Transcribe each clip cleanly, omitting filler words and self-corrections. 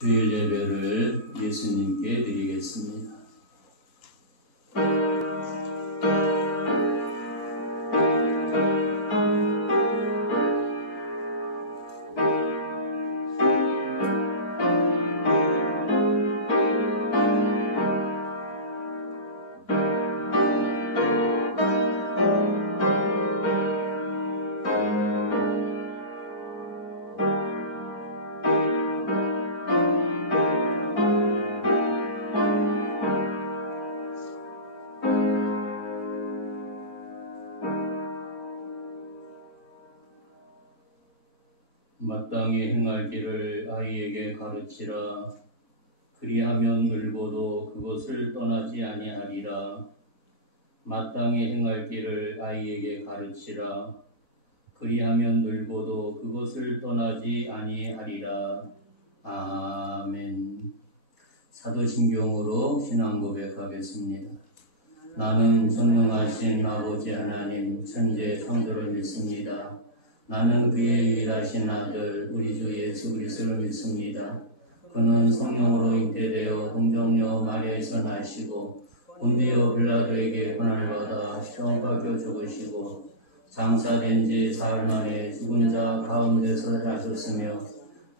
주일 예배를 예수님께 드리겠습니다. 마땅히 행할 길을 아이에게 가르치라. 그리하면 늙어도 그것을 떠나지 아니하리라. 마땅히 행할 길을 아이에게 가르치라. 그리하면 늙어도 그것을 떠나지 아니하리라. 아멘. 사도신경으로 신앙 고백하겠습니다. 나는 전능하신 아버지 하나님 천재 창조를 믿습니다. 나는 그의 유일하신 아들 우리 주 예수 그리스도를 믿습니다. 그는 성령으로 잉태되어 동정녀 마리아에서 나시고 본디오 빌라도에게 고난을 받아 시험 박혀 죽으시고 장사된 지 사흘 만에 죽은 자 가운데서 나셨으며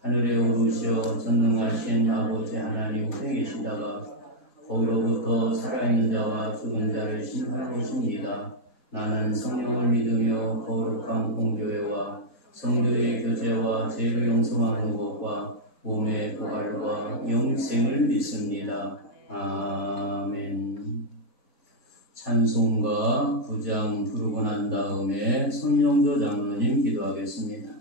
하늘에 오르시어 전능하신 아버지 하나님 우편에 계시다가 거기로부터 살아있는 자와 죽은 자를 심판하러 오십니다. 나는 성령을 믿으며 거룩한 공교회와 성도의 교제와 죄를 용서하는 것과 몸의 부활과 영생을 믿습니다. 아멘. 찬송가 9장 부르고 난 다음에 손영조 장로님 기도하겠습니다.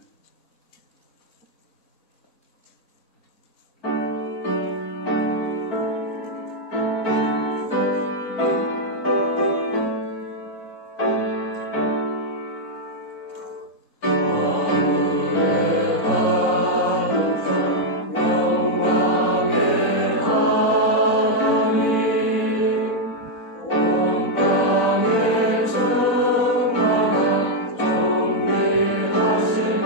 하신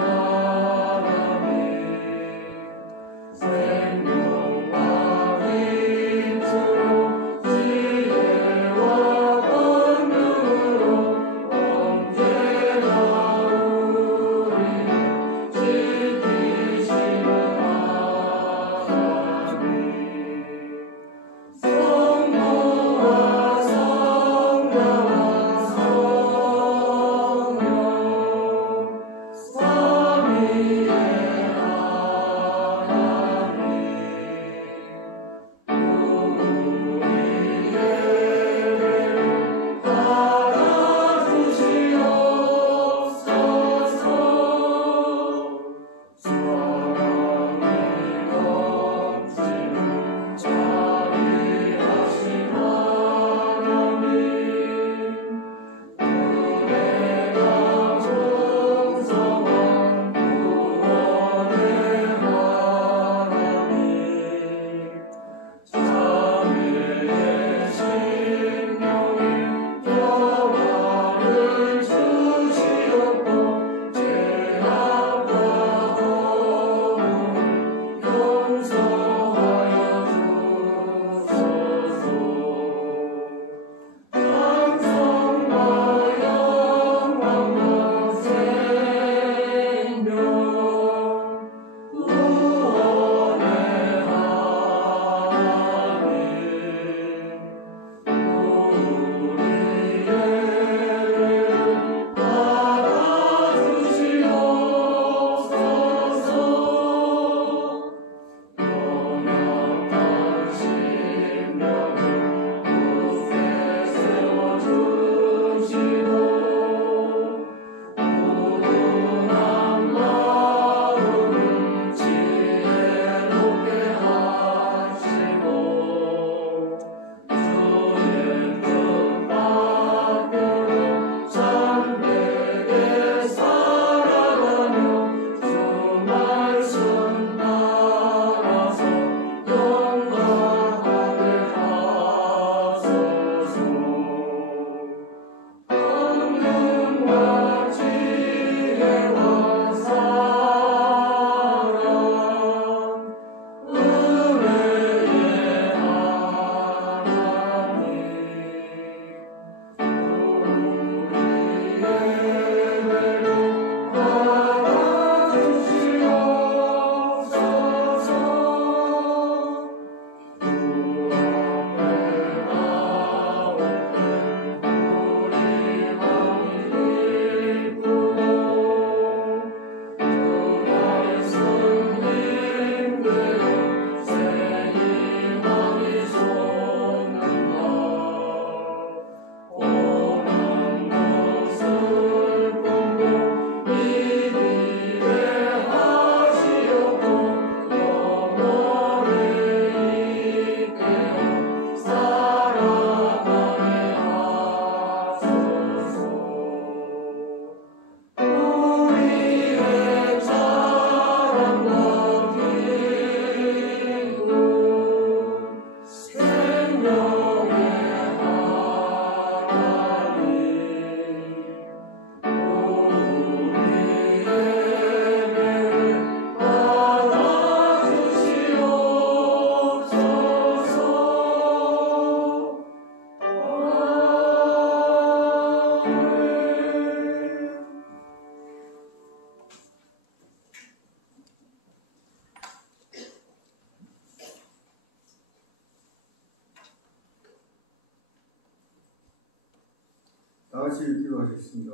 같이 기도하겠습니다.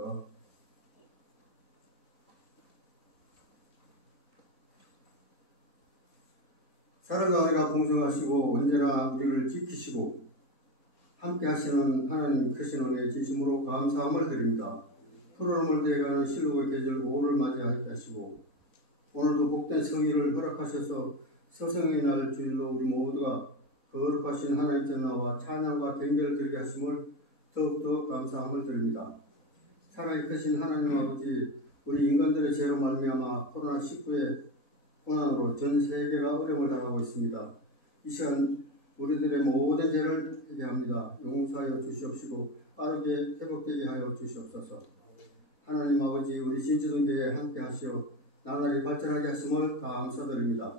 살아가니가 풍성하시고 언제나 우리를 지키시고 함께 하시는 하나님 크신 은혜의 진심으로 감사함을 드립니다. 푸르름을 대가는 실록의 계절 5월을 맞이하게 하시고 오늘도 복된 성의를 허락하셔서 서성의 날 주일로 우리 모두가 거룩하신 하나님께 나와 찬양과 경배를 드리게 하심을 더욱더 감사함을 드립니다. 사랑이 크신 하나님 아버지, 우리 인간들의 죄로 말미암아 코로나19의 고난으로 전 세계가 어려움을 당하고 있습니다. 이 시간 우리들의 모든 죄를 회개합니다. 용서하여 주시옵시고 빠르게 회복되게 하여 주시옵소서. 하나님 아버지, 우리 진지동교회에 함께 하시어 나날이 발전하게 하심을 감사드립니다.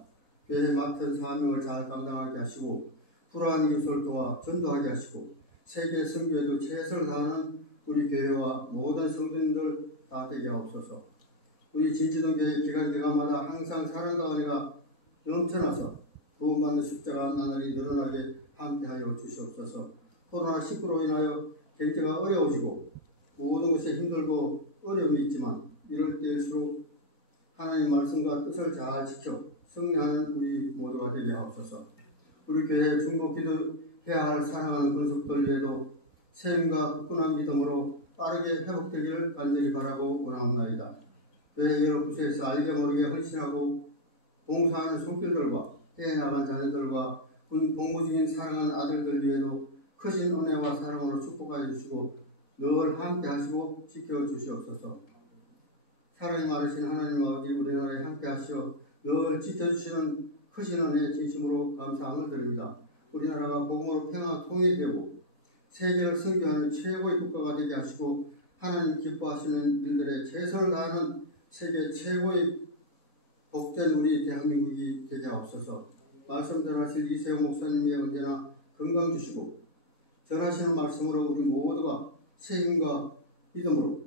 교회에 맡은 사명을 잘 감당하게 하시고 불안한 이웃을 도와 전도하게 하시고 세계 선교에도 최선을 다하는 우리 교회와 모든 성도님들 다 되게 하옵소서. 우리 진지동교회 기간마다 항상 사랑과 은혜가 넘쳐나서 구원받는 숫자가 나날이 늘어나게 함께하여 주시옵소서. 코로나19로 인하여 경제가 어려워지고 모든 것이 힘들고 어려움이 있지만 이럴 때일수록 하나님 말씀과 뜻을 잘 지켜 승리하는 우리 모두가 되게 하옵소서. 우리 교회 중보 기도해야 할 사랑하는 권속들 외에도 세임과 굳건한 믿음으로 빠르게 회복되기를 간절히 바라고 원하옵나이다. 교회 여러 부서에서 알게 모르게 헌신하고 봉사하는 손길들과 해외 나간 자녀들과 군 복무 중인 사랑하는 아들들 위에도 크신 은혜와 사랑으로 축복하여 주시고 늘 함께 하시고 지켜 주시옵소서. 사랑이 많으신 하나님 아버지, 우리나라에 함께 하시어 늘 지켜주시는 크신 은혜의 진심으로 감사함을 드립니다. 우리나라가 복음으로 평화 통일되고 세계를 선교하는 최고의 국가가 되게 하시고 하나님 기뻐하시는 일들에 최선을 다하는 세계 최고의 복된 우리 대한민국이 되게 하옵소서. 말씀 전하실 이세용 목사님이 언제나 건강 주시고 전하시는 말씀으로 우리 모두가 책임과 믿음으로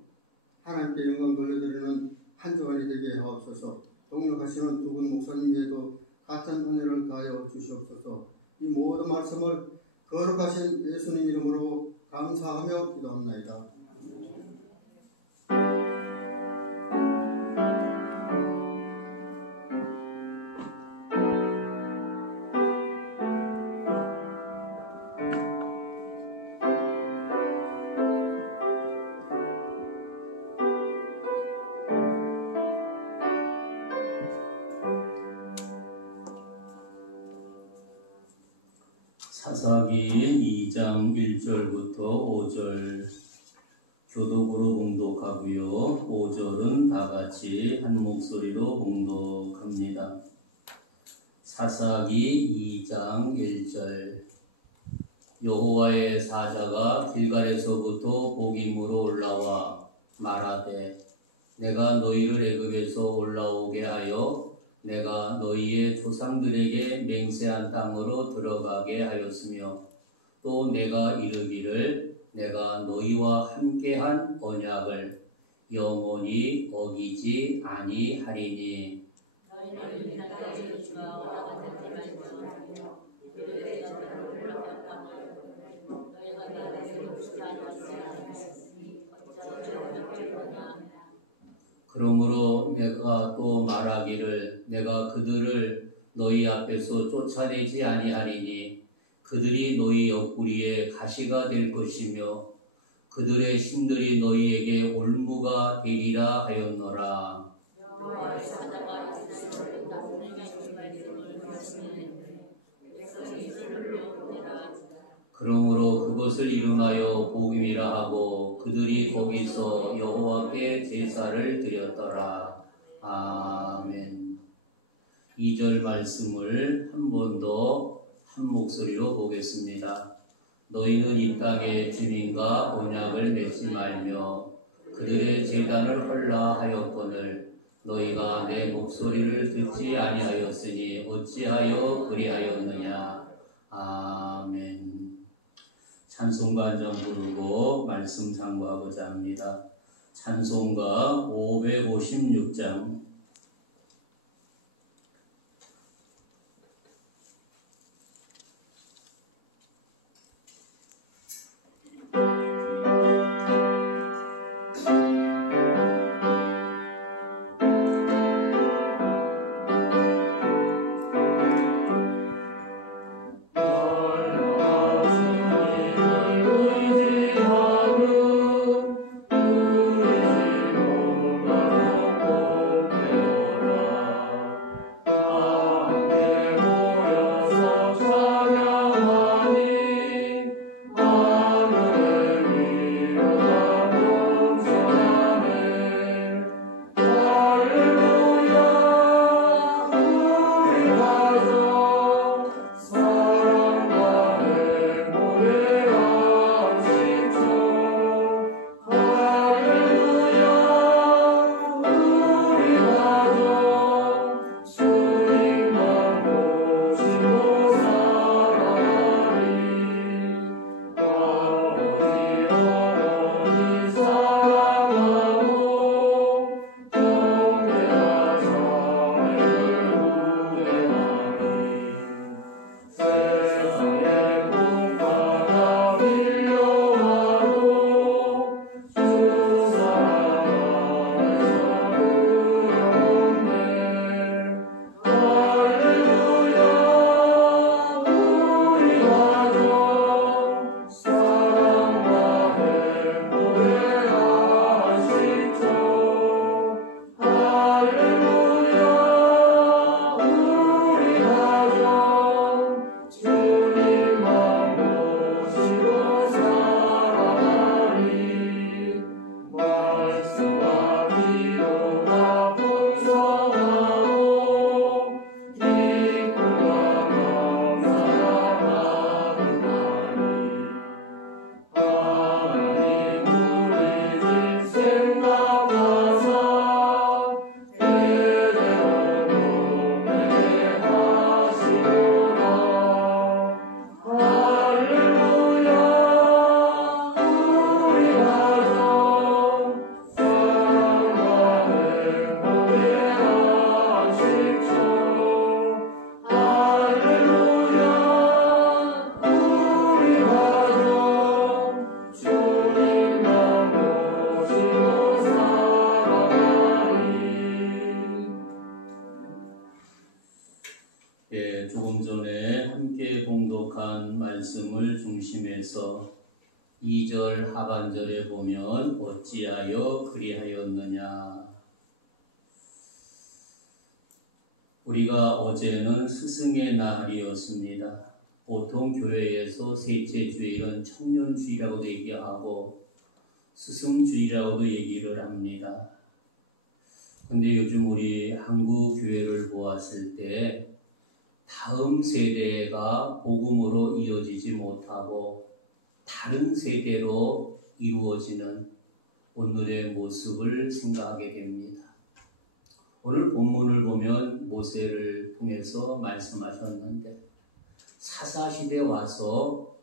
하나님께 영광 돌려드리는 한 주간이 되게 하옵소서. 동역하시는 두 분 목사님에도 같은 은혜를 다하여 주시옵소서. 이 모든 말씀을 거룩하신 예수님 이름으로 감사하며 기도합나이다. 사사기 2장 1절부터 5절 교독으로 봉독하고요. 5절은 다같이 한 목소리로 봉독합니다. 사사기 2장 1절 여호와의 사자가 길갈에서부터 복임으로 올라와 말하되 내가 너희를 애굽에서 올라오게 하여 내가 너희의 조상들에게 맹세한 땅으로 들어가게 하였으며 또 내가 이르기를 내가 너희와 함께한 언약을 영원히 어기지 아니하리니 그러므로 내가 또 말하기를 내가 그들을 너희 앞에서 쫓아내지 아니하리니 그들이 너희 옆구리에 가시가 될 것이며 그들의 신들이 너희에게 올무가 되리라 하였노라. 그러므로 그것을 이름하여 복임이라 하고 그들이 거기서 여호와께 제사를 드렸더라. 아멘. 2절 말씀을 한 번 더 한 목소리로 보겠습니다. 너희는 이 땅의 주민과 언약을 맺지 말며 그들의 제단을 헐라 하였거늘 너희가 내 목소리를 듣지 아니하였으니 어찌하여 그리하였느냐. 아멘. 찬송가 한 장 부르고 말씀 상고하고자 합니다. 찬송가 556장 조금 전에 함께 봉독한 말씀을 중심해서 2절 하반절에 보면 어찌하여 그리하였느냐. 우리가 어제는 스승의 날이었습니다. 보통 교회에서 셋째 주일은 청년주일이라고도 얘기하고 스승주일이라고도 얘기를 합니다. 근데 요즘 우리 한국 교회를 보았을 때 다음 세대가 복음으로 이어지지 못하고 다른 세대로 이루어지는 오늘의 모습을 생각하게 됩니다. 오늘 본문을 보면 모세를 통해서 말씀하셨는데 사사시대에 와서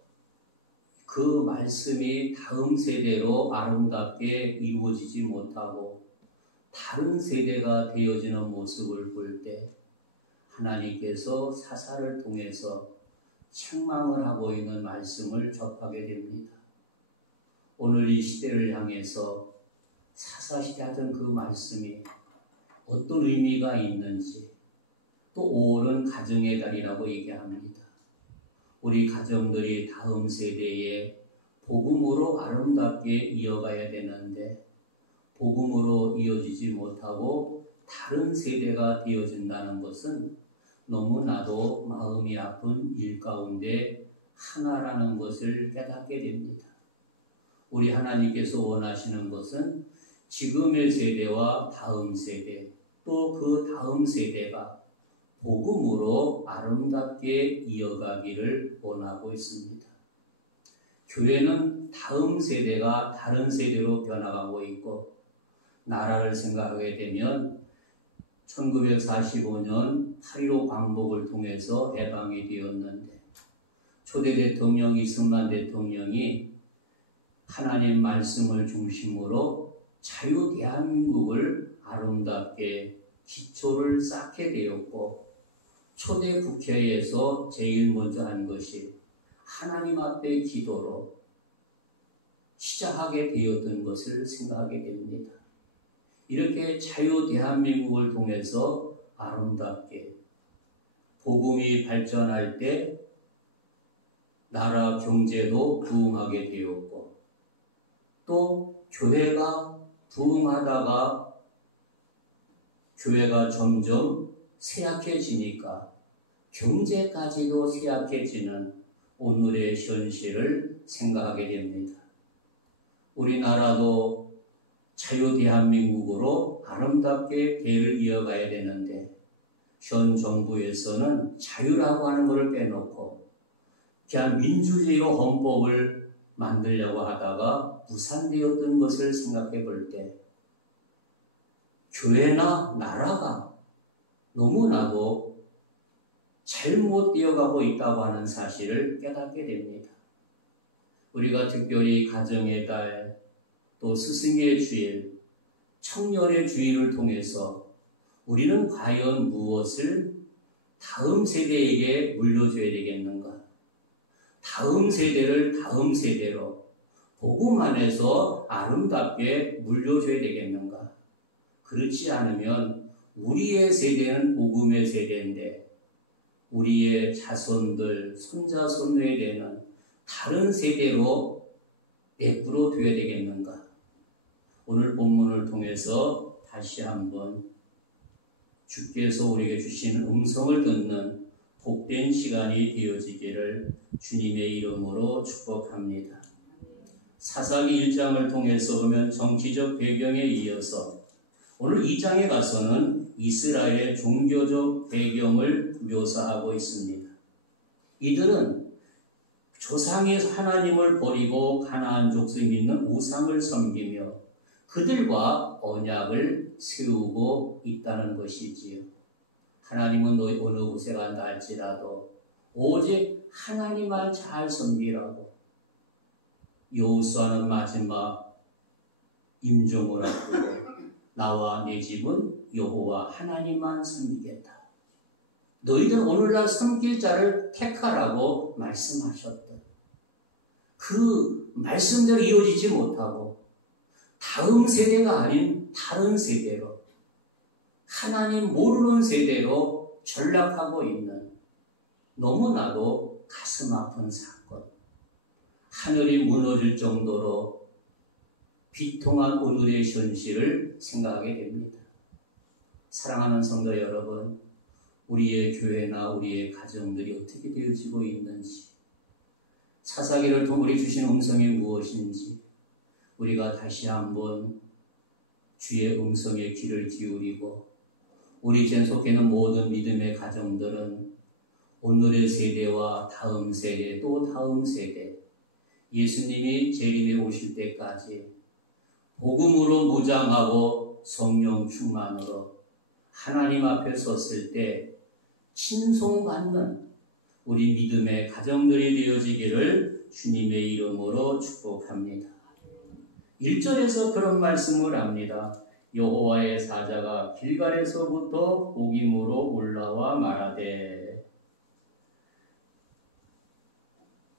그 말씀이 다음 세대로 아름답게 이루어지지 못하고 다른 세대가 되어지는 모습을 볼 때 하나님께서 사사를 통해서 책망을 하고 있는 말씀을 접하게 됩니다. 오늘 이 시대를 향해서 사사시대 하던 그 말씀이 어떤 의미가 있는지, 또 5월은 가정의 달이라고 얘기합니다. 우리 가정들이 다음 세대에 복음으로 아름답게 이어가야 되는데 복음으로 이어지지 못하고 다른 세대가 되어진다는 것은 너무나도 마음이 아픈 일 가운데 하나라는 것을 깨닫게 됩니다. 우리 하나님께서 원하시는 것은 지금의 세대와 다음 세대, 또 그 다음 세대가 복음으로 아름답게 이어가기를 원하고 있습니다. 교회는 다음 세대가 다른 세대로 변화가고 있고, 나라를 생각하게 되면 1945년 8.15 광복을 통해서 해방이 되었는데 초대 대통령 이승만 대통령이 하나님 말씀을 중심으로 자유 대한민국을 아름답게 기초를 쌓게 되었고, 초대 국회에서 제일 먼저 한 것이 하나님 앞에 기도로 시작하게 되었던 것을 생각하게 됩니다. 이렇게 자유 대한민국을 통해서 아름답게 복음이 발전할 때 나라 경제도 부흥하게 되었고, 또 교회가 부흥하다가 교회가 점점 쇠약해지니까 경제까지도 쇠약해지는 오늘의 현실을 생각하게 됩니다. 우리나라도 자유 대한민국으로 아름답게 대를 이어가야 되는데 현 정부에서는 자유라고 하는 것을 빼놓고 그냥 민주주의로 헌법을 만들려고 하다가 무산되었던 것을 생각해 볼 때 교회나 나라가 너무나도 잘못되어 가고 있다고 하는 사실을 깨닫게 됩니다. 우리가 특별히 가정의 달, 또 스승의 주일, 청년의 주일을 통해서 우리는 과연 무엇을 다음 세대에게 물려줘야 되겠는가? 다음 세대를 다음 세대로 복음 안에서 아름답게 물려줘야 되겠는가? 그렇지 않으면 우리의 세대는 복음의 세대인데 우리의 자손들, 손자, 손녀에 대한 다른 세대로 내버려 둬야 되겠는가? 오늘 본문을 통해서 다시 한번 주께서 우리에게 주신 음성을 듣는 복된 시간이 되어지기를 주님의 이름으로 축복합니다. 사사기 1장을 통해서 보면 정치적 배경에 이어서 오늘 2장에 가서는 이스라엘의 종교적 배경을 묘사하고 있습니다. 이들은 조상의 하나님을 버리고 가나안 족속이 믿는 우상을 섬기며 그들과 언약을 세우고 있다는 것이지요. 하나님은 너희 어느 곳에 간다 할지라도 오직 하나님만 잘 섬기라고 여호수아는 마지막 임종을 앞두고 나와 내 집은 여호와 하나님만 섬기겠다. 너희들 오늘날 섬길 자를 택하라고 말씀하셨던 그 말씀대로 이루어지지 못하고 다음 세대가 아닌 다른 세대로 하나님 모르는 세대로 전락하고 있는 너무나도 가슴 아픈 사건, 하늘이 무너질 정도로 비통한 오늘의 현실을 생각하게 됩니다. 사랑하는 성도 여러분, 우리의 교회나 우리의 가정들이 어떻게 되어지고 있는지, 사사기를 통해 주신 음성이 무엇인지 우리가 다시 한번 주의 음성에 귀를 기울이고, 우리 전속에는 모든 믿음의 가정들은 오늘의 세대와 다음 세대 또 다음 세대, 예수님이 재림에 오실 때까지 복음으로 무장하고 성령 충만으로 하나님 앞에 섰을 때 친송받는 우리 믿음의 가정들이 되어지기를 주님의 이름으로 축복합니다. 1절에서 그런 말씀을 합니다. 여호와의 사자가 길갈에서부터 복임으로 올라와 말하되,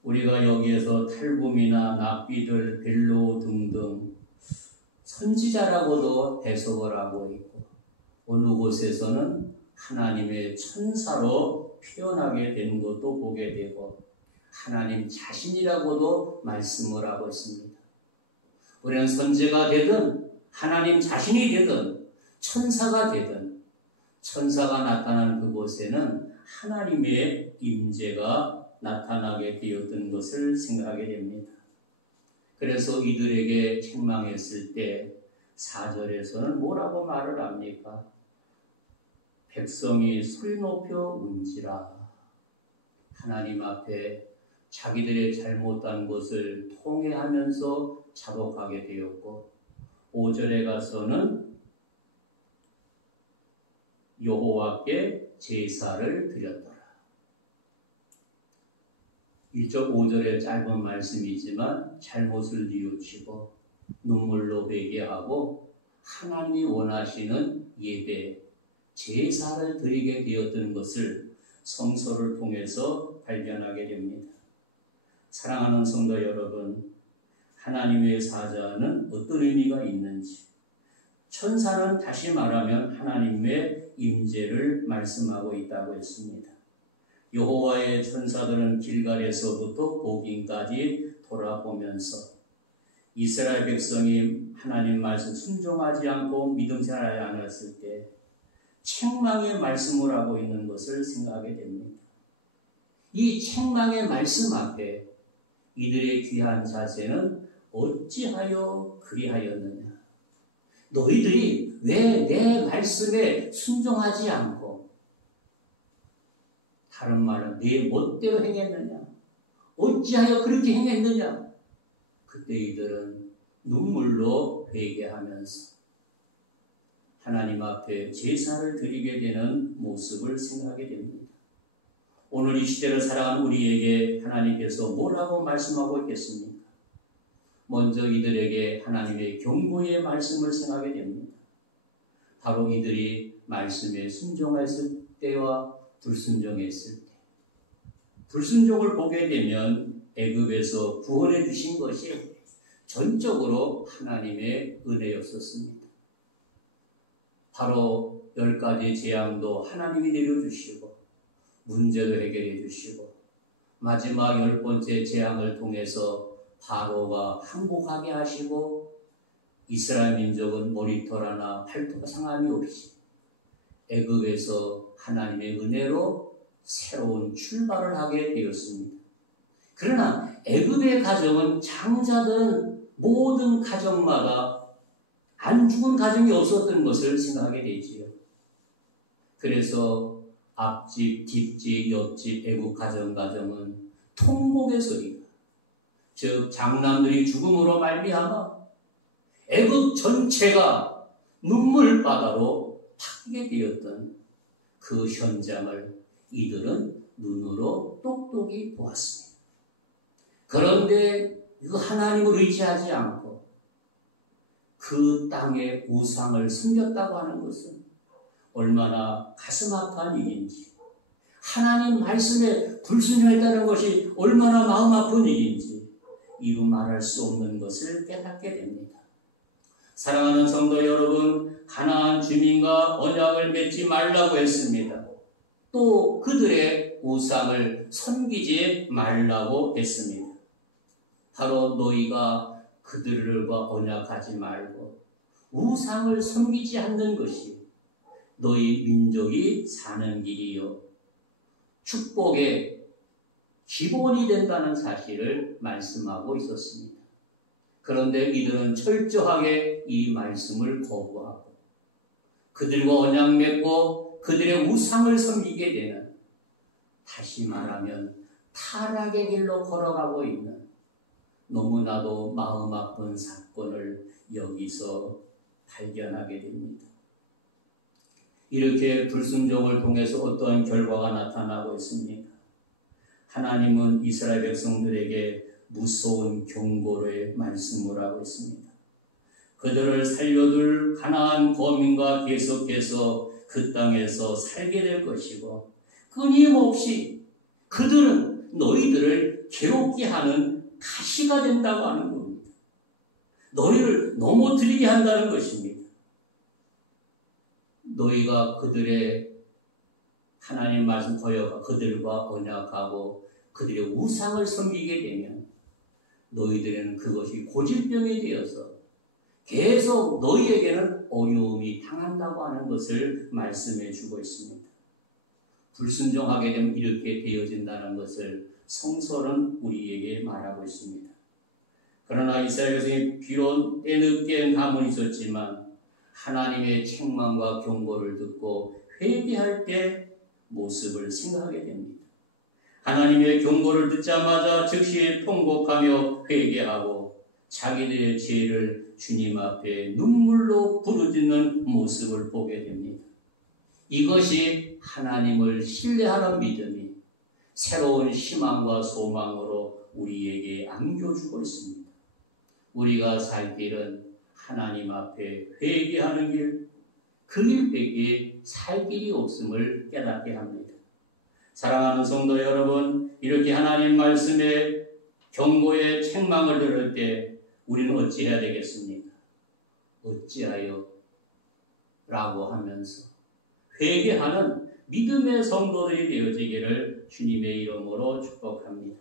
우리가 여기에서 탈붐이나 납비들, 벨로 등등 선지자라고도 해석을 하고 있고, 어느 곳에서는 하나님의 천사로 표현하게 되는 것도 보게 되고, 하나님 자신이라고도 말씀을 하고 있습니다. 우리는 선지자가 되든 하나님 자신이 되든 천사가 되든 천사가 나타나는 그곳에는 하나님의 임재가 나타나게 되었던 것을 생각하게 됩니다. 그래서 이들에게 책망했을 때 4절에서는 뭐라고 말을 합니까? 백성이 소리 높여 운지라. 하나님 앞에 자기들의 잘못한 것을 통회하면서 자복하게 되었고, 5절에 가서는 여호와께 제사를 드렸더라. 1절 5절의 짧은 말씀이지만 잘못을 뉘우치고 눈물로 회개하고 하나님이 원하시는 예배, 제사를 드리게 되었던 것을 성서를 통해서 발견하게 됩니다. 사랑하는 성도 여러분, 하나님의 사자는 어떤 의미가 있는지, 천사는 다시 말하면 하나님의 임재를 말씀하고 있다고 했습니다. 여호와의 천사들은 길갈에서부터 복임까지 돌아보면서 이스라엘 백성이 하나님 말씀 순종하지 않고 믿음 생활하지 않았을 때 책망의 말씀을 하고 있는 것을 생각하게 됩니다. 이 책망의 말씀 앞에 이들의 귀한 자세는 어찌하여 그리하였느냐? 너희들이 왜 내 말씀에 순종하지 않고, 다른 말은 내 멋대로 행했느냐? 어찌하여 그렇게 행했느냐? 그때 이들은 눈물로 회개하면서 하나님 앞에 제사를 드리게 되는 모습을 생각하게 됩니다. 오늘 이 시대를 살아가는 우리에게 하나님께서 뭐라고 말씀하고 있겠습니까? 먼저 이들에게 하나님의 경고의 말씀을 생각하게 됩니다. 바로 이들이 말씀에 순종했을 때와 불순종했을 때, 불순종을 보게 되면 애굽에서 구원해 주신 것이 전적으로 하나님의 은혜였었습니다. 바로 10가지 재앙도 하나님이 내려주시고 문제도 해결해 주시고, 마지막 10번째 재앙을 통해서 바로가 항복하게 하시고 이스라엘 민족은 머리털 팔뚝 상함이 없이 애굽에서 하나님의 은혜로 새로운 출발을 하게 되었습니다. 그러나 애굽의 가정은 장자들은 모든 가정마다 안 죽은 가정이 없었던 것을 생각하게 되지요. 그래서 앞집, 뒷집, 옆집 애굽 가정은 통곡의 소리가, 즉 장남들이 죽음으로 말미암아 애굽 전체가 눈물바다로 바뀌게 되었던 그 현장을 이들은 눈으로 똑똑히 보았습니다. 그런데 그 하나님을 의지하지 않고 그 땅의 우상을 숨겼다고 하는 것은 얼마나 가슴 아픈 일인지, 하나님 말씀에 불순종했다는 것이 얼마나 마음 아픈 일인지 이루 말할 수 없는 것을 깨닫게 됩니다. 사랑하는 성도 여러분, 가나안 주민과 언약을 맺지 말라고 했습니다. 또 그들의 우상을 섬기지 말라고 했습니다. 바로 너희가 그들과 언약하지 말고 우상을 섬기지 않는 것이 너희 민족이 사는 길이요 축복의 기본이 된다는 사실을 말씀하고 있었습니다. 그런데 이들은 철저하게 이 말씀을 거부하고 그들과 언약 맺고 그들의 우상을 섬기게 되는, 다시 말하면 타락의 길로 걸어가고 있는 너무나도 마음 아픈 사건을 여기서 발견하게 됩니다. 이렇게 불순종을 통해서 어떠한 결과가 나타나고 있습니까? 하나님은 이스라엘 백성들에게 무서운 경고의 말씀을 하고 있습니다. 그들을 살려둘 가나안 거민과 계속해서 그 땅에서 살게 될 것이고 끊임없이 그들은 너희들을 괴롭게 하는 가시가 된다고 하는 겁니다. 너희를 넘어뜨리게 한다는 것입니다. 너희가 그들의 하나님 말씀 거여가 그들과 언약하고 그들의 우상을 섬기게 되면 너희들에는 그것이 고질병이 되어서 계속 너희에게는 어려움이 당한다고 하는 것을 말씀해 주고 있습니다. 불순종하게 되면 이렇게 되어진다는 것을 성서는 우리에게 말하고 있습니다. 그러나 이스라엘 백성이 비록 때늦게 가문이 있었지만 하나님의 책망과 경고를 듣고 회개할 때 모습을 생각하게 됩니다. 하나님의 경고를 듣자마자 즉시 통곡하며 회개하고 자기들의 죄를 주님 앞에 눈물로 부르짖는 모습을 보게 됩니다. 이것이 하나님을 신뢰하는 믿음이 새로운 희망과 소망으로 우리에게 안겨주고 있습니다. 우리가 살 길은 하나님 앞에 회개하는 길, 그 길밖에 살 길이 없음을 깨닫게 합니다. 사랑하는 성도 여러분, 이렇게 하나님 말씀의 경고의 책망을 들을 때 우리는 어찌해야 되겠습니까? 어찌하여? 라고 하면서 회개하는 믿음의 성도들이 되어지기를 주님의 이름으로 축복합니다.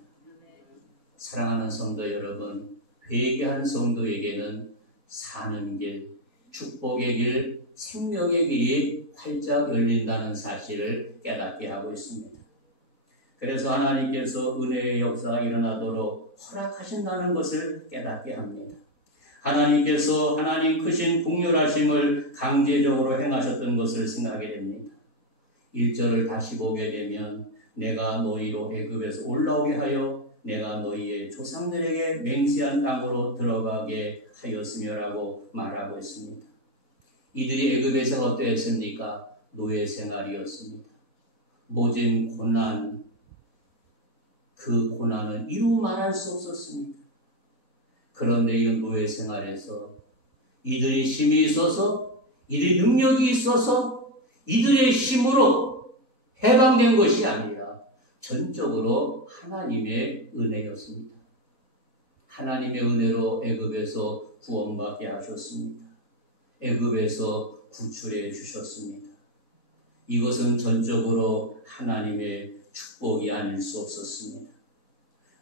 사랑하는 성도 여러분, 회개한 성도에게는 사는 길, 축복의 길, 생명의 길이 활짝 열린다는 사실을 깨닫게 하고 있습니다. 그래서 하나님께서 은혜의 역사가 일어나도록 허락하신다는 것을 깨닫게 합니다. 하나님께서 하나님 크신 긍휼하심을 강제적으로 행하셨던 것을 생각하게 됩니다. 1절을 다시 보게 되면 내가 너희로 애굽에서 올라오게 하여 내가 너희의 조상들에게 맹세한 땅으로 들어가게 하였으며라고 말하고 있습니다. 이들이 애굽에서 어떠했습니까? 노예 생활이었습니다. 모진 고난, 그 고난은 이루 말할 수 없었습니다. 그런데 이런 노예 생활에서 이들이 힘이 있어서, 이들이 능력이 있어서 이들의 힘으로 해방된 것이 아니라 전적으로 하나님의 은혜였습니다. 하나님의 은혜로 애굽에서 구원받게 하셨습니다. 애굽에서 구출해 주셨습니다. 이것은 전적으로 하나님의 축복이 아닐 수 없었습니다.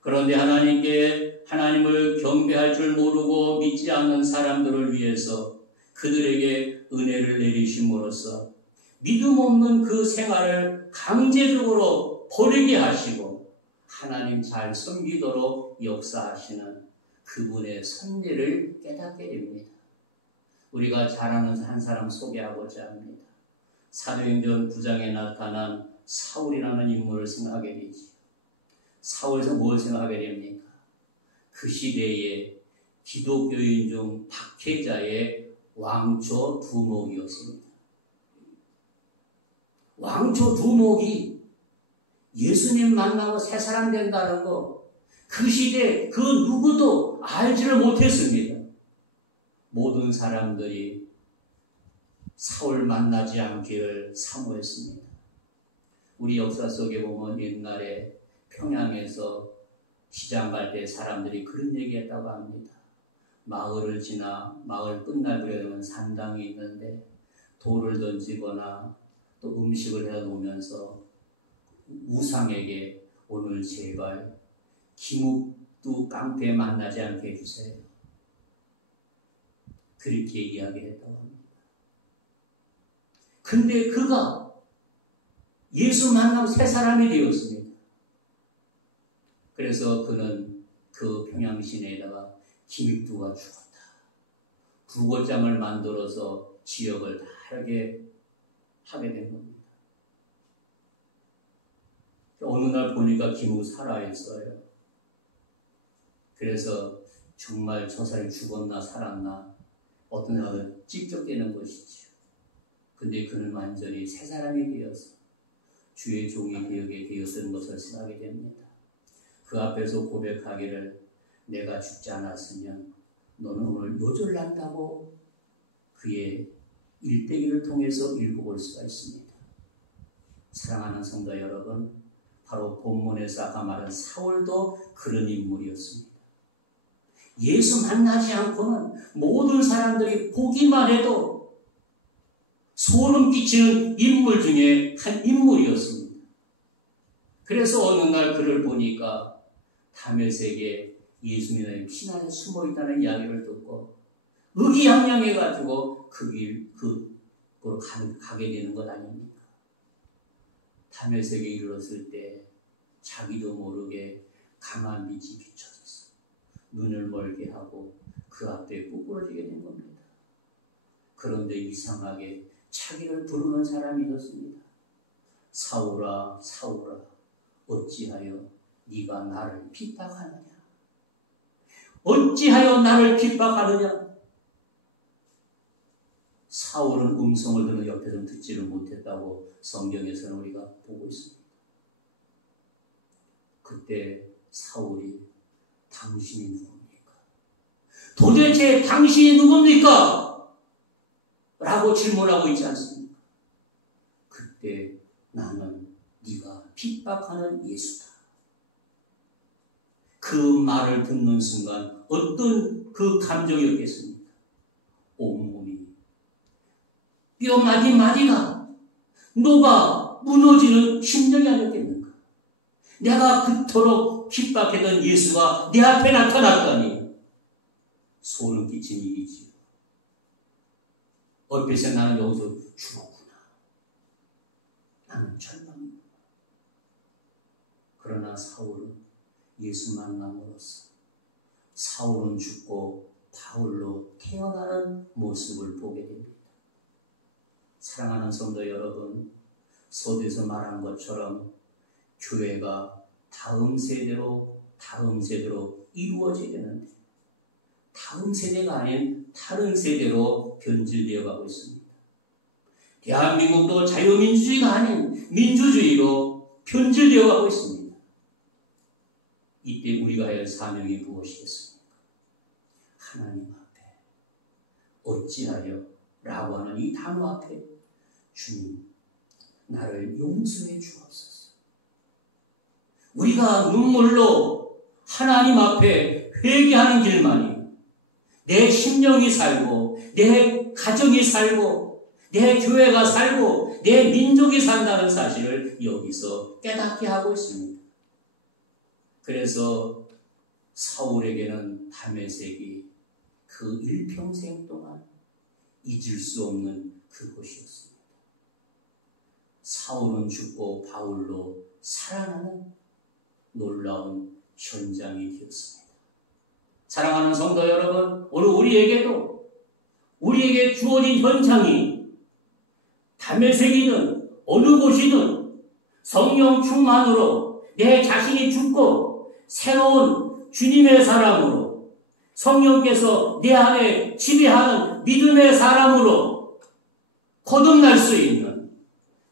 그런데 하나님께 하나님을 경배할 줄 모르고 믿지 않는 사람들을 위해서 그들에게 은혜를 내리심으로써 믿음 없는 그 생활을 강제적으로 버리게 하시고 하나님 잘 섬기도록 역사하시는 그분의 섭리를 깨닫게 됩니다. 우리가 잘 아는 한 사람 소개하고자 합니다. 사도행전 9장에 나타난 사울이라는 인물을 생각하게 되지. 사울에서 뭘 생각하게 됩니까? 그 시대에 기독교인 중 박해자의 왕초 두목이었습니다. 왕초 두목이 예수님 만나고 새 사람 된다는 거, 그 시대 그 누구도 알지를 못했습니다. 모든 사람들이 사울 만나지 않기를 사모했습니다. 우리 역사 속에 보면 옛날에 평양에서 시장 갈 때 사람들이 그런 얘기했다고 합니다. 마을을 지나 마을 끝날부에 되면 산당이 있는데 돌을 던지거나 또 음식을 해 놓으면서 우상에게 오늘 제발 김욱두 깡패 만나지 않게 해주세요. 그렇게 이야기했다고 합니다. 근데 그가 예수 만나고 새 사람이 되었습니다. 그래서 그는 그 평양시내에다가 김익두가 죽었다. 부고장을 만들어서 지역을 다르게 하게 된 겁니다. 어느 날 보니까 김우 살아있어요. 그래서 정말 저 사람이 죽었나 살았나 어떤 사람은 찝쩍대는 것이죠. 근데 그는 완전히 새 사람이 되어서 주의 종이 되게 되었던 것을 생각하게 됩니다. 그 앞에서 고백하기를 내가 죽지 않았으면 너는 오늘 요절난다고 그의 일대기를 통해서 읽어볼 수가 있습니다. 사랑하는 성도 여러분, 바로 본문에서 아까 말한 사울도 그런 인물이었습니다. 예수 만나지 않고는 모든 사람들이 보기만 해도 소름 끼치는 인물 중에 한 인물이었습니다. 그래서 어느 날 그를 보니까 다메섹에 예수님의 피난에 숨어있다는 이야기를 듣고 의기양양해가지고 그걸 가게 되는 것 아닙니까? 다메섹에 이르렀을 때 자기도 모르게 강한 빛이 비춰졌어. 눈을 멀게 하고 그 앞에 부끄러지게 된 겁니다. 그런데 이상하게 자기를 부르는 사람이 있었습니다. 사울아, 사울아, 어찌하여 네가 나를 핍박하느냐? 어찌하여 나를 핍박하느냐? 사울은 음성을 듣는 옆에서 듣지를 못했다고 성경에서는 우리가 보고 있습니다. 그때 사울이 당신이 누굽니까? 도대체 당신이 누굽니까? 라고 질문하고 있지 않습니까? 그때 나는 네가 핍박하는 예수다. 그 말을 듣는 순간 어떤 그 감정이었겠습니까? 온몸이 뼈 마디마디가 녹아 무너지는 심정이 아니었겠는가? 내가 그토록 핍박했던 예수가 내 앞에 나타났다니 소름 끼친 일이지요. 얼핏에 나는 여기서 죽었구나. 나는 절망이구나. 그러나 사울은 예수 만남으로써 사울은 죽고 바울로 태어나는 모습을 보게 됩니다. 사랑하는 성도 여러분, 서두에서 말한 것처럼 교회가 다음 세대로 이루어져야 되는데 다음 세대가 아닌 다른 세대로 변질되어 가고 있습니다. 대한민국도 자유민주주의가 아닌 민주주의로 변질되어 가고 있습니다. 이때 우리가 할 사명이 무엇이겠습니까? 하나님 앞에 어찌하여 라고 하는 이 단어 앞에 주님 나를 용서해 주옵소서. 우리가 눈물로 하나님 앞에 회개하는 길만이 내 심령이 살고 내 가정이 살고 내 교회가 살고 내 민족이 산다는 사실을 여기서 깨닫게 하고 있습니다. 그래서 사울에게는 다메섹이 그 일평생 동안 잊을 수 없는 그곳이었습니다. 사울은 죽고 바울로 살아나는 놀라운 현장이 되었습니다. 사랑하는 성도 여러분, 오늘 우리에게 주어진 현장이 다메섹이든 어느 곳이든 성령 충만으로 내 자신이 죽고 새로운 주님의 사람으로 성령께서 내 안에 지배하는 믿음의 사람으로 거듭날 수 있는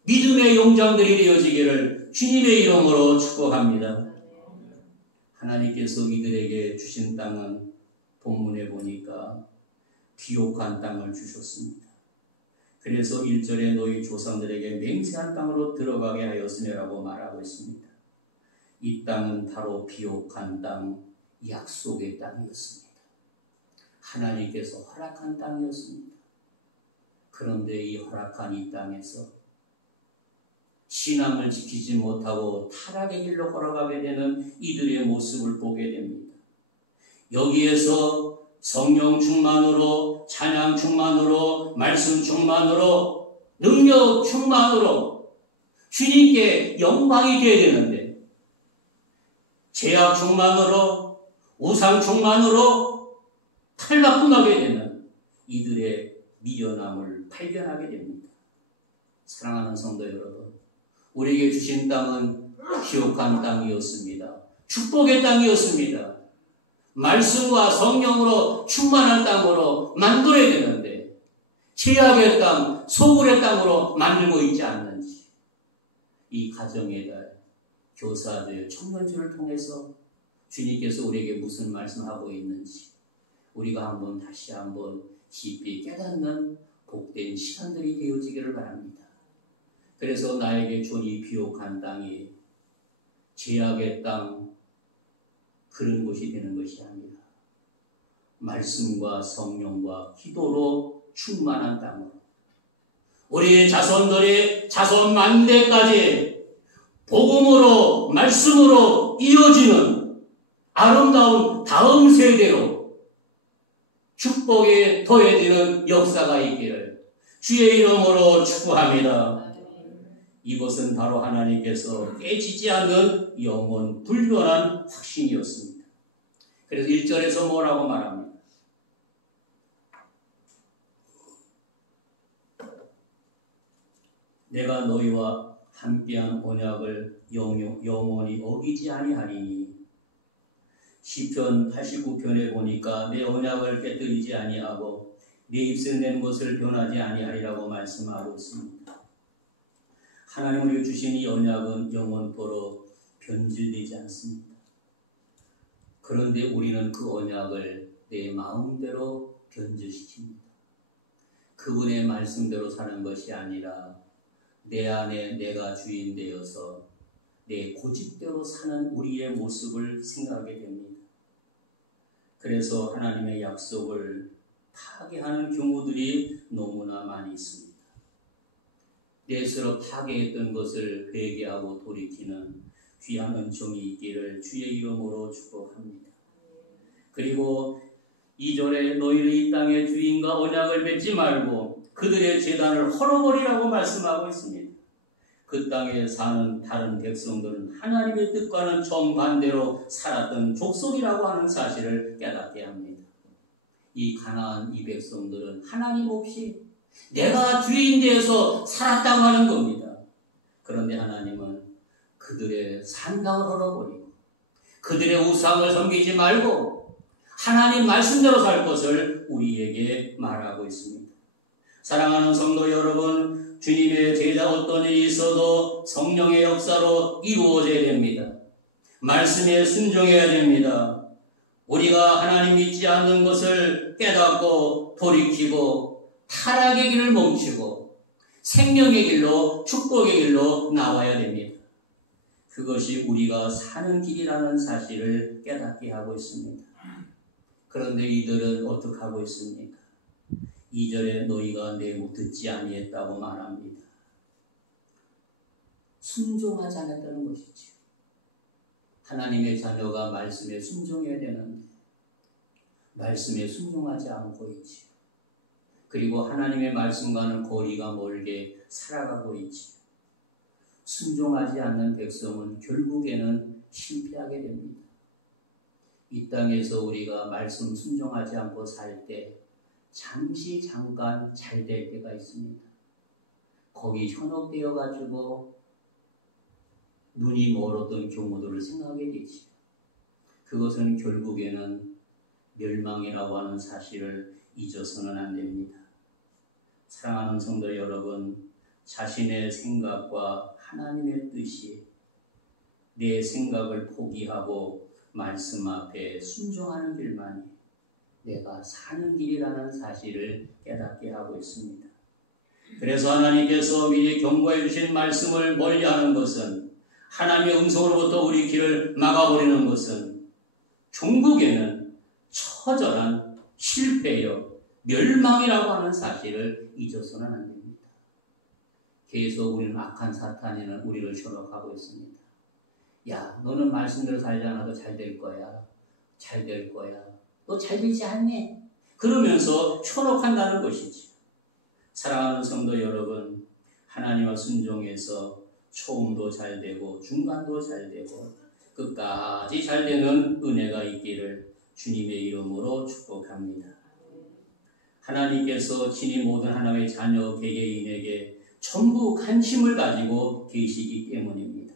믿음의 용장들이 되어지기를 주님의 이름으로 축복합니다. 하나님께서 이들에게 주신 땅은 본문에 보니까 비옥한 땅을 주셨습니다. 그래서 1절에 너희 조상들에게 맹세한 땅으로 들어가게 하였으며라고 말하고 있습니다. 이 땅은 바로 비옥한 땅, 약속의 땅이었습니다. 하나님께서 허락한 땅이었습니다. 그런데 이 허락한 이 땅에서 신앙을 지키지 못하고 타락의 길로 걸어가게 되는 이들의 모습을 보게 됩니다. 여기에서 성령 충만으로, 찬양 충만으로, 말씀 충만으로, 능력 충만으로 주님께 영광이 되어야 되는데 죄악 충만으로, 우상 충만으로 탈락하게 되는 이들의 미련함을 발견하게 됩니다. 사랑하는 성도 여러분, 우리에게 주신 땅은 기록한 땅이었습니다. 축복의 땅이었습니다. 말씀과 성령으로 충만한 땅으로 만들어야 되는데 죄악의 땅, 소굴의 땅으로 만들고 있지 않는지, 이 가정의 달, 교사들, 청년들을 통해서 주님께서 우리에게 무슨 말씀하고 있는지 우리가 다시 한번 깊이 깨닫는 복된 시간들이 되어지기를 바랍니다. 그래서 나에게 준 이 비옥한 땅이 죄악의 땅, 그런 곳이 되는 것이 아니라 말씀과 성령과 기도로 충만한 땅으로 우리 자손들이 자손 만대까지 복음으로, 말씀으로 이어지는 아름다운 다음 세대로 축복에 더해지는 역사가 있기를 주의 이름으로 축복합니다. 이것은 바로 하나님께서 깨지지 않는 영원 불변한 확신이었습니다. 그래서 1절에서 뭐라고 말합니다? 내가 너희와 함께한 언약을 영원히 어기지 아니하리니. 시편 89편에 보니까 내 언약을 깨뜨리지 아니하고 내 입술 낸 것을 변하지 아니하리라고 말씀하고 있습니다. 하나님 우리가 주신 이 언약은 영원토록 변질되지 않습니다. 그런데 우리는 그 언약을 내 마음대로 변질시킵니다. 그분의 말씀대로 사는 것이 아니라 내 안에 내가 주인 되어서 내 고집대로 사는 우리의 모습을 생각하게 됩니다. 그래서 하나님의 약속을 파괴하는 경우들이 너무나 많이 있습니다. 내 스스로 파괴했던 것을 회개하고 돌이키는 귀한 은총이 있기를 주의 이름으로 축복합니다. 그리고 2절에 너희를 이 땅의 주인과 언약을 맺지 말고 그들의 제단을 헐어버리라고 말씀하고 있습니다. 그 땅에 사는 다른 백성들은 하나님의 뜻과는 정반대로 살았던 족속이라고 하는 사실을 깨닫게 합니다. 이 가나안 이 백성들은 하나님 없이 내가 주인 되어서 살았다고 하는 겁니다. 그런데 하나님은 그들의 산당을 헐어버리고 그들의 우상을 섬기지 말고 하나님 말씀대로 살 것을 우리에게 말하고 있습니다. 사랑하는 성도 여러분, 주님의 제자 어떤 일이 있어도 성령의 역사로 이루어져야 됩니다. 말씀에 순종해야 됩니다. 우리가 하나님 믿지 않는 것을 깨닫고 돌이키고 타락의 길을 멈추고 생명의 길로, 축복의 길로 나와야 됩니다. 그것이 우리가 사는 길이라는 사실을 깨닫게 하고 있습니다. 그런데 이들은 어떻게 하고 있습니까? 2절에 너희가 내 목 듣지 아니했다고 말합니다. 순종하지 않았다는 것이죠. 하나님의 자녀가 말씀에 순종해야 되는데 말씀에 순종하지 않고 있지요. 그리고 하나님의 말씀과는 거리가 멀게 살아가고 있지요. 순종하지 않는 백성은 결국에는 실패하게 됩니다. 이 땅에서 우리가 말씀 순종하지 않고 살 때 잠깐 잘 될 때가 있습니다. 거기 현혹되어 가지고 눈이 멀었던 경우들을 생각하게 되지. 그것은 결국에는 멸망이라고 하는 사실을 잊어서는 안 됩니다. 사랑하는 성도 여러분, 자신의 생각과 하나님의 뜻이 내 생각을 포기하고 말씀 앞에 순종하는 길만이 내가 사는 길이라는 사실을 깨닫게 하고 있습니다. 그래서 하나님께서 미리 경고해 주신 말씀을 멀리하는 것은, 하나님의 음성으로부터 우리 길을 막아버리는 것은 종국에는 처절한 실패요 멸망이라고 하는 사실을 잊어서는 안 됩니다. 계속 우리는 악한 사탄이는 우리를 현혹하고 있습니다. 야, 너는 말씀대로 살지 않아도 잘 될 거야. 잘 될 거야. 너 잘 되지 않니? 그러면서 현혹한다는 것이지. 사랑하는 성도 여러분, 하나님과 순종해서 처음도 잘 되고 중간도 잘 되고 끝까지 잘 되는 은혜가 있기를 주님의 이름으로 축복합니다. 하나님께서 친히 모든 하나님의 자녀 개개인에게 전부 관심을 가지고 계시기 때문입니다.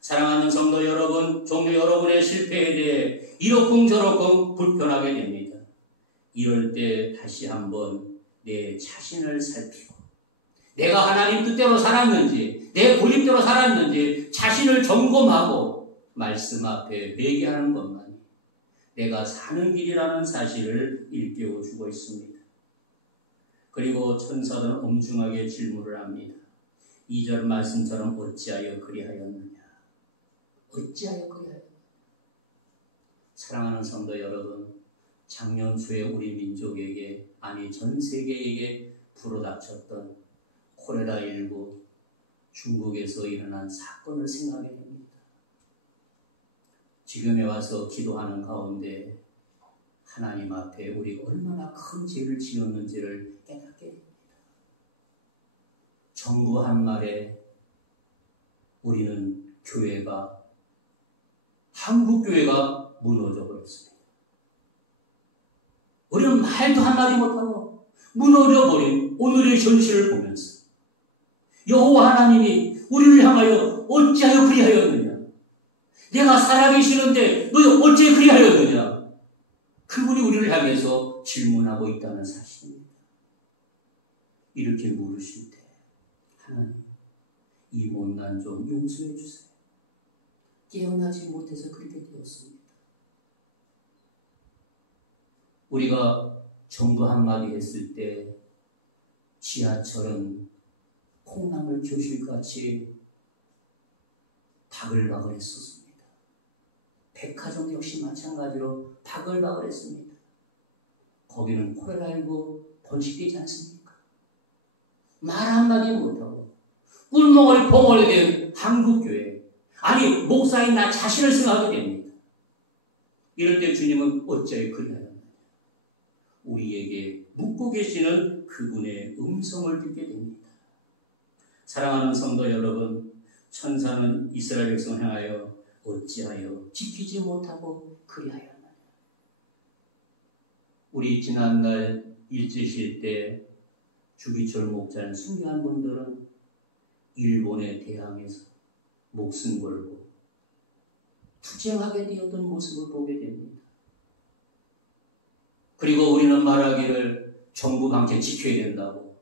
사랑하는 성도 여러분, 종교 여러분의 실패에 대해 이러쿵저러쿵 불편하게 됩니다. 이럴 때 다시 한번 내 자신을 살피고 내가 하나님 뜻대로 살았는지 내 본립대로 살았는지 자신을 점검하고 말씀 앞에 매개하는 것만이 내가 사는 길이라는 사실을 일깨워주고 있습니다. 그리고 천사들은 엄중하게 질문을 합니다. 2절 말씀처럼 어찌하여 그리하였느냐? 어찌하여 그리하였느냐? 사랑하는 성도 여러분, 작년 초에 우리 민족에게, 아니 전 세계에게 불어닥쳤던 코레라19 중국에서 일어난 사건을 생각해 봅니다. 지금에 와서 기도하는 가운데 하나님 앞에 우리가 얼마나 큰 죄를 지었는지를 깨닫게 됩니다. 정부 한 말에 우리는 교회가, 한국교회가 무너져 버렸습니다. 우리는 말도 한마디 못하고 무너져버린 오늘의 현실을 보면서 여호와 하나님이 우리를 향하여 어찌하여 그리하였느냐? 내가 살아계시는데 너희 어찌 그리하였느냐? 그분이 우리를 향해서 질문하고 있다는 사실입니다. 이렇게 물으실 때 하나님, 이 못난 좀 용서해 주세요. 깨어나지 못해서 그렇게 되었습니다. 우리가 정부 한마디 했을 때 지하철은 콩나물 교실같이 바글바글 했었습니다. 백화점 역시 마찬가지로 바글바글 했습니다. 거기는 코레라19 번식되지 않습니까? 말 한마디 못하고 꿀먹을 벙어리 된 한국교회, 아니 목사인 나 자신을 생각하게 됩니다. 이럴 때 주님은 어찌하여 그리하였느냐? 우리에게 묻고 계시는 그분의 음성을 듣게 됩니다. 사랑하는 성도 여러분, 천사는 이스라엘 백성을 향하여 어찌하여 지키지 못하고 그리하였느냐? 우리 지난날 일제시대 때 주기철 목자는 순교한 분들은 일본에 대항해서 목숨 걸고 투쟁하게 되었던 모습을 보게 됩니다. 그리고 우리는 말하기를 정부 방책 지켜야 된다고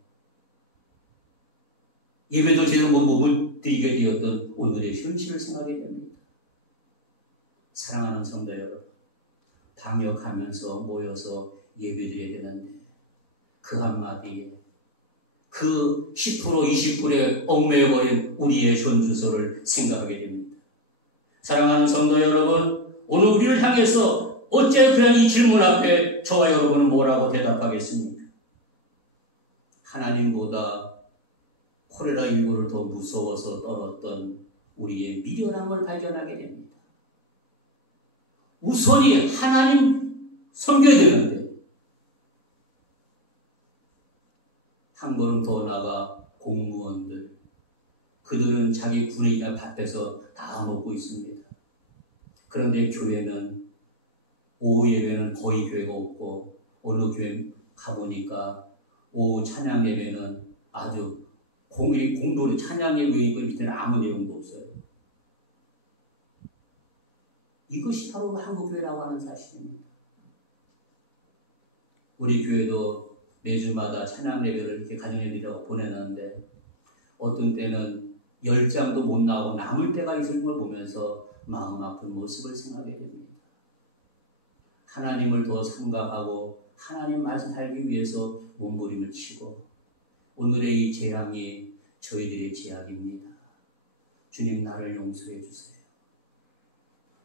예배도 제대로 못 드리게 되었던 오늘의 현실을 생각하게 됩니다. 사랑하는 성도 여러분, 방역하면서 모여서 예배드려야 되는데 그 한마디에 그 10% 20%에 얽매여버린 우리의 현주소를 생각하게 됩니다. 사랑하는 성도 여러분, 오늘 우리를 향해서 어째 그런 이 질문 앞에 저와 여러분은 뭐라고 대답하겠습니까? 하나님보다 코레라19를 더 무서워서 떨었던 우리의 미련함을 발견하게 됩니다. 우선이 하나님 섬겨야 되는데 한 걸음 더 나가 공무원들, 그들은 자기 분위기가 밭에서 다 먹고 있습니다. 그런데 교회는 오후 예배는 거의 교회가 없고 어느 교회 가보니까 오후 찬양 예배는 아주 공도는 찬양 예배이고 밑에는 아무 내용도 없어요. 이것이 바로 한국교회라고 하는 사실입니다. 우리 교회도 매주마다 찬양 예배를 이렇게 가정예배라고 보내는데 어떤 때는 10장도 못 나오고 남을 때가 있을 걸 보면서 마음 아픈 모습을 생각하게 됩니다. 하나님을 더 생각하고 하나님 말씀 살기 위해서 몸부림을 치고 오늘의 이 재앙이 저희들의 제약입니다. 주님, 나를 용서해 주세요.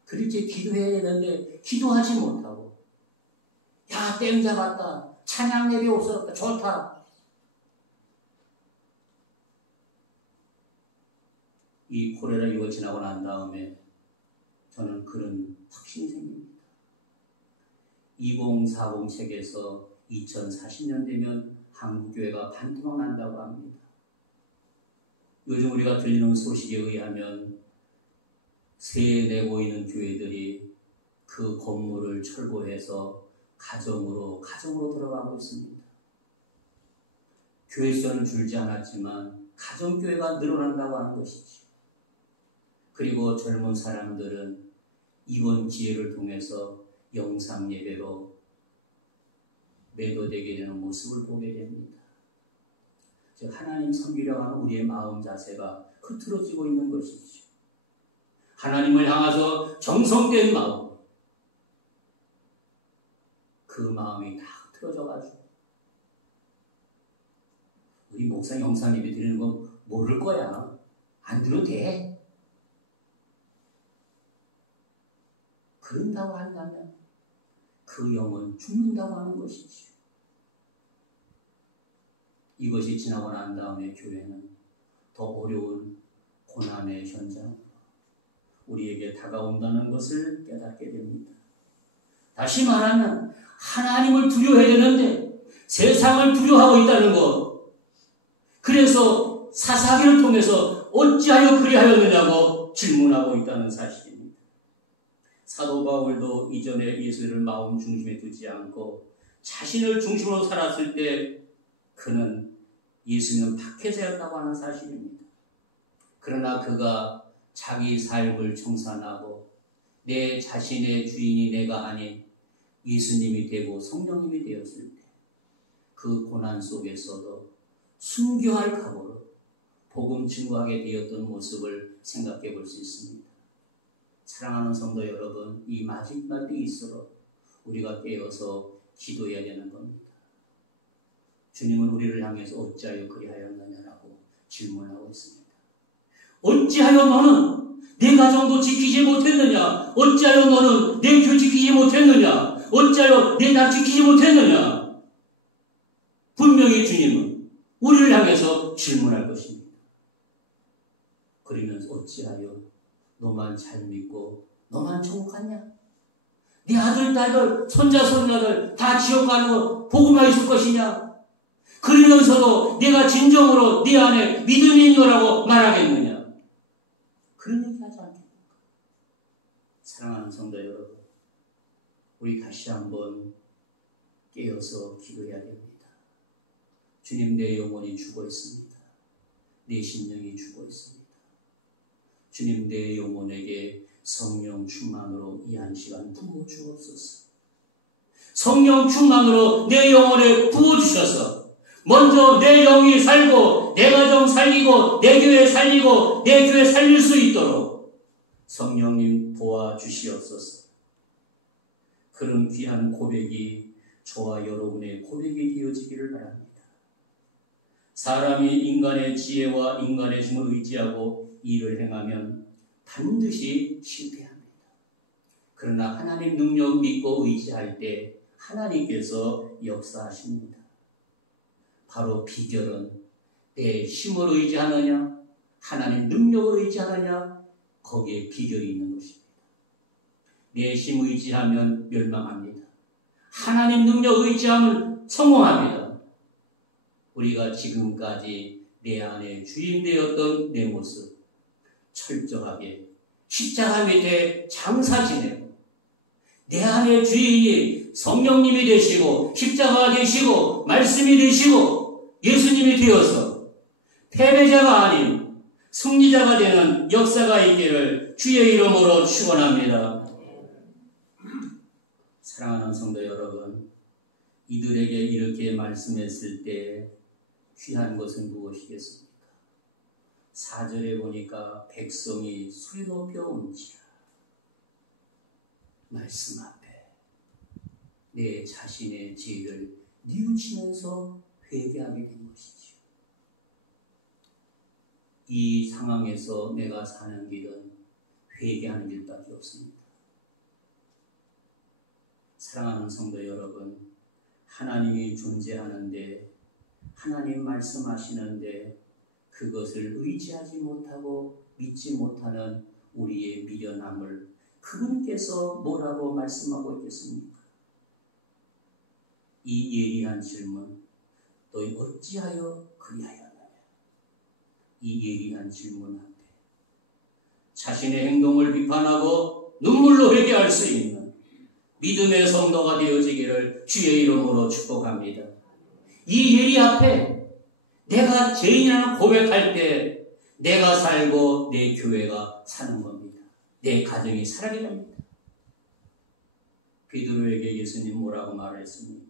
그렇게 기도해야 되는데 기도하지 못하고 야, 땡 잡았다. 찬양 예배 없어졌다. 좋다. 이 코레라 이거 지나고 난 다음에 저는 그런 확신이 생깁니다. 2040 책에서 2040년 되면 한국교회가 반토막 난다고 합니다. 요즘 우리가 들리는 소식에 의하면 새 내고 있는 교회들이 그 건물을 철거해서 가정으로 들어가고 있습니다. 교회 수는 줄지 않았지만 가정교회가 늘어난다고 하는 것이지. 그리고 젊은 사람들은 이번 기회를 통해서 영상 예배로 매도되게 되는 모습을 보게 됩니다. 즉 하나님 섬기려고 하는 우리의 마음 자세가 흐트러지고 있는 것이죠. 하나님을 향해서 정성된 마음, 그 마음이 다 흐트러져가지고 우리 목사 영상 예배 드리는 거 모를 거야. 안 들어도 돼. 그런다고 한다면 그 영은 죽는다고 하는 것이지. 이것이 지나고 난 다음에 교회는 더 어려운 고난의 현장, 우리에게 다가온다는 것을 깨닫게 됩니다. 다시 말하면 하나님을 두려워해야 되는데 세상을 두려워하고 있다는 것. 그래서 사사기를 통해서 어찌하여 그리하였느냐고 질문하고 있다는 사실입니다. 사도 바울도 이전에 예수를 마음 중심에 두지 않고 자신을 중심으로 살았을 때 그는 예수님은 박해자였다고 하는 사실입니다. 그러나 그가 자기 삶을 청산하고 내 자신의 주인이 내가 아닌 예수님이 되고 성령님이 되었을 때 그 고난 속에서도 순교할 각오로 복음 증거하게 되었던 모습을 생각해 볼 수 있습니다. 사랑하는 성도 여러분, 이 마지막 때일수록 우리가 깨어서 기도해야 되는 겁니다. 주님은 우리를 향해서 어찌하여 그리하였느냐라고 질문하고 있습니다. 어찌하여 너는 내 가정도 지키지 못했느냐? 어찌하여 너는 내 교회 지키지 못했느냐? 어찌하여 내 날 지키지 못했느냐? 분명히 주님은 우리를 향해서 질문할 것입니다. 그러면서 어찌하여 너만 잘 믿고 너만 천국 갔냐? 네 아들, 딸들, 손자, 손녀들 다 지옥 가는 거 보고만 있을 것이냐? 그러면서도 내가 진정으로 네 안에 믿음이 있는 거라고 말하겠느냐? 그런 얘기 하지 않겠습니까? 사랑하는 성도 여러분, 우리 다시 한번 깨어서 기도해야 됩니다. 주님, 내 영혼이 죽어 있습니다. 내 심령이 죽어 있습니다. 주님, 내 영혼에게 성령 충만으로 이 한 시간 부어주옵소서. 성령 충만으로 내 영혼에 부어주셔서 먼저 내 영이 살고 내 가정 살리고 내 교회 살리고 내 교회 살릴 수 있도록 성령님 도와주시옵소서. 그런 귀한 고백이 저와 여러분의 고백이 되어지기를 바랍니다. 사람이 인간의 지혜와 인간의 힘을 의지하고 일을 행하면 반드시 실패합니다. 그러나 하나님 능력 믿고 의지할 때 하나님께서 역사하십니다. 바로 비결은 내 힘을 의지하느냐, 하나님 능력을 의지하느냐, 거기에 비결이 있는 것입니다. 내 힘 의지하면 멸망합니다. 하나님 능력 의지하면 성공합니다. 우리가 지금까지 내 안에 주인 되었던 내 모습 철저하게 십자가 밑에 장사 지내고 내 안에 주인이 성령님이 되시고 십자가가 되시고 말씀이 되시고 예수님이 되어서 패배자가 아닌 승리자가 되는 역사가 있기를 주의 이름으로 축원합니다. 사랑하는 성도 여러분, 이들에게 이렇게 말씀했을 때 귀한 것은 무엇이겠습니까? 4절에 보니까 백성이 소리 높여 온지라. 말씀 앞에 내 자신의 죄를 뉘우치면서 회개하게 된 것이죠. 이 상황에서 내가 사는 길은 회개하는 길밖에 없습니다. 사랑하는 성도 여러분, 하나님이 존재하는데 하나님 말씀하시는데 그것을 의지하지 못하고 믿지 못하는 우리의 미련함을 그분께서 뭐라고 말씀하고 있겠습니까? 이 예리한 질문, 너희 어찌하여 그리하였느냐? 이 예리한 질문 앞에 자신의 행동을 비판하고 눈물로 회개할 수 있는 믿음의 성도가 되어지기를 주의 이름으로 축복합니다. 이 예리 앞에 내가 죄인이라는 고백할 때 내가 살고 내 교회가 사는 겁니다. 내 가정이 살아야 됩니다. 베드로에게 예수님 뭐라고 말했습니까?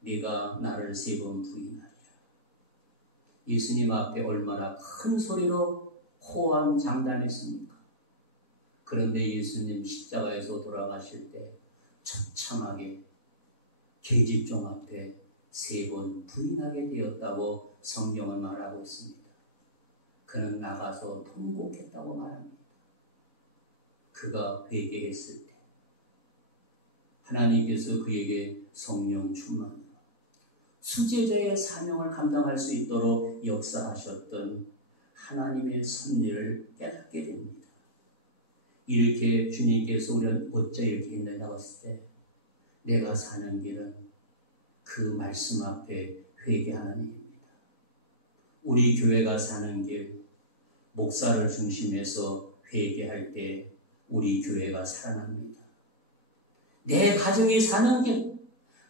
네가 나를 3번 부인하리라. 예수님 앞에 얼마나 큰 소리로 호언장담했습니까? 그런데 예수님 십자가에서 돌아가실 때 처참하게 계집종 앞에 3번 부인하게 되었다고 성경은 말하고 있습니다. 그는 나가서 통곡했다고 말합니다. 그가 회개했을 때 하나님께서 그에게 성령 충만으로 수제자의 사명을 감당할 수 있도록 역사하셨던 하나님의 섭리를 깨닫게 됩니다. 이렇게 주님께서 우리는 어째 이렇게 했느냐고 했을 때 내가 사는 길은 그 말씀 앞에 회개하는 일입니다. 우리 교회가 사는 길, 목사를 중심해서 회개할 때 우리 교회가 살아납니다. 내 가정이 사는 길,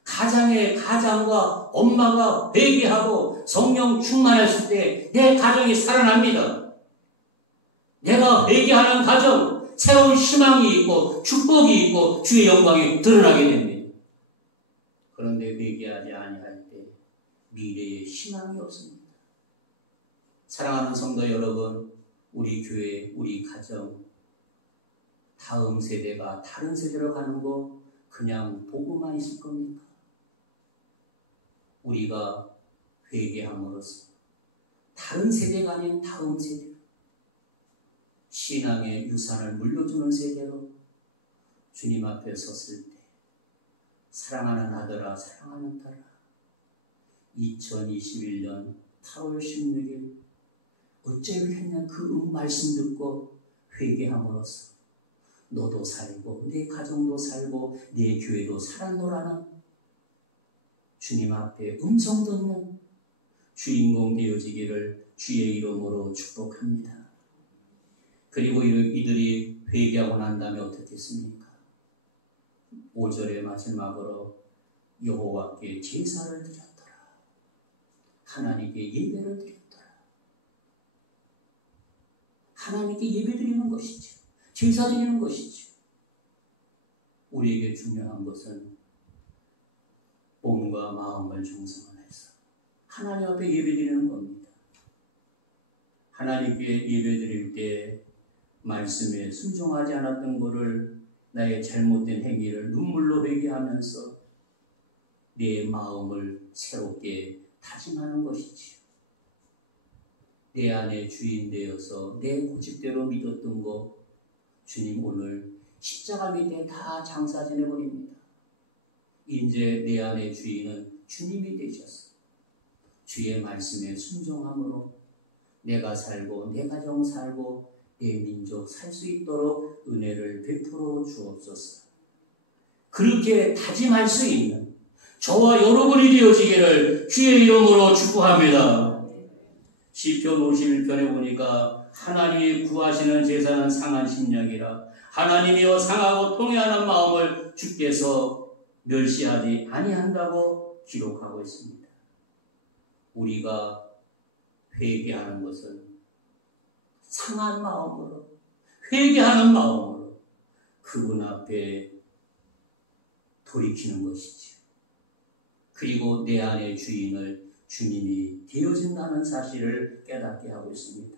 가장과 엄마가 회개하고 성령 충만했을 때 내 가정이 살아납니다. 내가 회개하는 가정, 새로운 희망이 있고 축복이 있고 주의 영광이 드러나게 됩니다. 그런데 회개하지 아니할 때 미래에 희망이 없습니다. 사랑하는 성도 여러분, 우리 교회, 우리 가정, 다음 세대가 다른 세대로 가는 거 그냥 보고만 있을 겁니까? 우리가 회개함으로써 다른 세대가 아닌 다음 세대, 신앙의 유산을 물려주는 세대로 주님 앞에 섰을 때 사랑하는 아들아, 사랑하는 딸아, 2021년 8월 16일 어째 이렇게 했냐 그 말씀 듣고 회개함으로써 너도 살고 내 가정도 살고 내 교회도 살았노라는 주님 앞에 음성 듣는 주인공 되어지기를 주의 이름으로 축복합니다. 그리고 이들이 회개하고 난 다음에 어떻게 했습니까? 5절의 마지막으로 여호와께 제사를 드렸더라. 하나님께 예배를 드렸더라. 하나님께 예배 드리는 것이죠. 제사 드리는 것이죠. 우리에게 중요한 것은 몸과 마음을 정성해서 하나님 앞에 예배 드리는 겁니다. 하나님께 예배 드릴 때 말씀에 순종하지 않았던 것을 나의 잘못된 행위를 눈물로 회개하면서 내 마음을 새롭게 다짐하는 것이지요. 내 안에 주인 되어서 내 고집대로 믿었던 것 주님 오늘 십자가 밑에 다 장사 지내버립니다. 이제 내 안의 주인은 주님이 되셨어. 주의 말씀에 순종함으로 내가 살고 내 가정 살고 내 민족 살 수 있도록 은혜를 베풀어 주옵소서. 그렇게 다짐할 수 있는 저와 여러분이 되어지기를 주의 이름으로 축복합니다. 시편 51편에 보니까 하나님이 구하시는 제사는 상한 심령이라 하나님이여 상하고 통회하는 마음을 주께서 멸시하지 아니한다고 기록하고 있습니다. 우리가 회개하는 것은 상한 마음으로 회개하는 마음으로 그분 앞에 돌이키는 것이죠. 그리고 내 안의 주인을 주님이 되어진다는 사실을 깨닫게 하고 있습니다.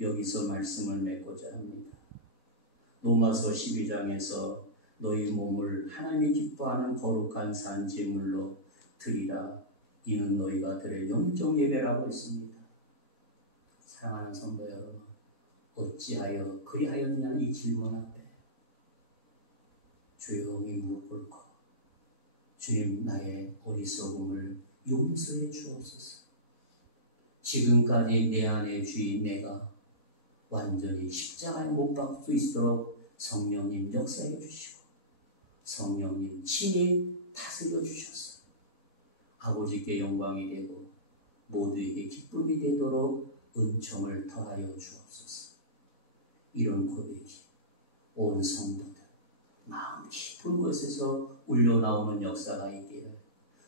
여기서 말씀을 맺고자 합니다. 로마서 12장에서 너희 몸을 하나님이 기뻐하는 거룩한 산 제물로 드리라. 이는 너희가 드릴 영적 예배라고 했습니다. 사랑하는 성도 여러분, 어찌하여 그리하였냐 이 질문 앞에 조용히 무릎 꿇고 주님 나의 어리석음을 용서해 주옵소서. 지금까지 내 안의 주인 내가 완전히 십자가에 못 박을 수 있도록 성령님 역사해 주시고 성령님 친히 다스려 주셔서 아버지께 영광이 되고 모두에게 기쁨이 되도록 은총을 더하여 주옵소서. 이런 고백이 온 성도들 마음 깊은 곳에서 울려나오는 역사가 있기를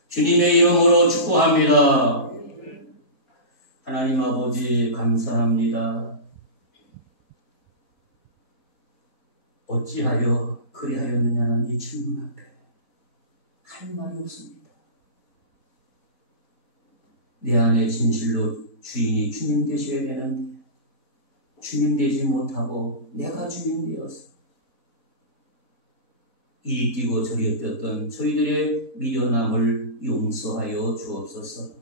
주님의 이름으로 축복합니다. 하나님 아버지 감사합니다. 어찌하여 그리하였느냐는 이 질문 앞에 할 말이 없습니다. 내 안에 진실로 주인이 주님 되셔야 되는데 주님 되지 못하고 내가 주인 되어서 이리 뛰고 저리 뛰었던 저희들의 미련함을 용서하여 주옵소서.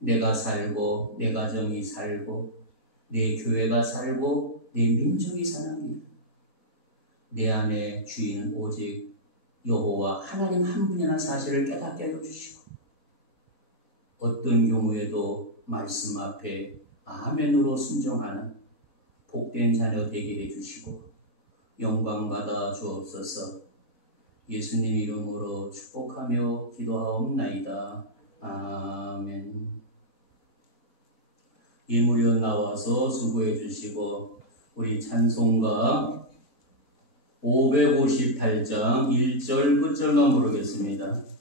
내가 살고 내 가정이 살고 내 교회가 살고 내 민족이 사는 길, 내 안에 주인은 오직 여호와 하나님 한 분이라는 사실을 깨닫게 해주시고 어떤 경우에도 말씀 앞에 아멘으로 순종하는 복된 자녀 되게 해주시고 영광 받아 주옵소서. 예수님 이름으로 축복하며 기도하옵나이다. 아멘. 예물여 나와서 수고해 주시고 우리 찬송가 558장 1절 9절만 부르겠습니다.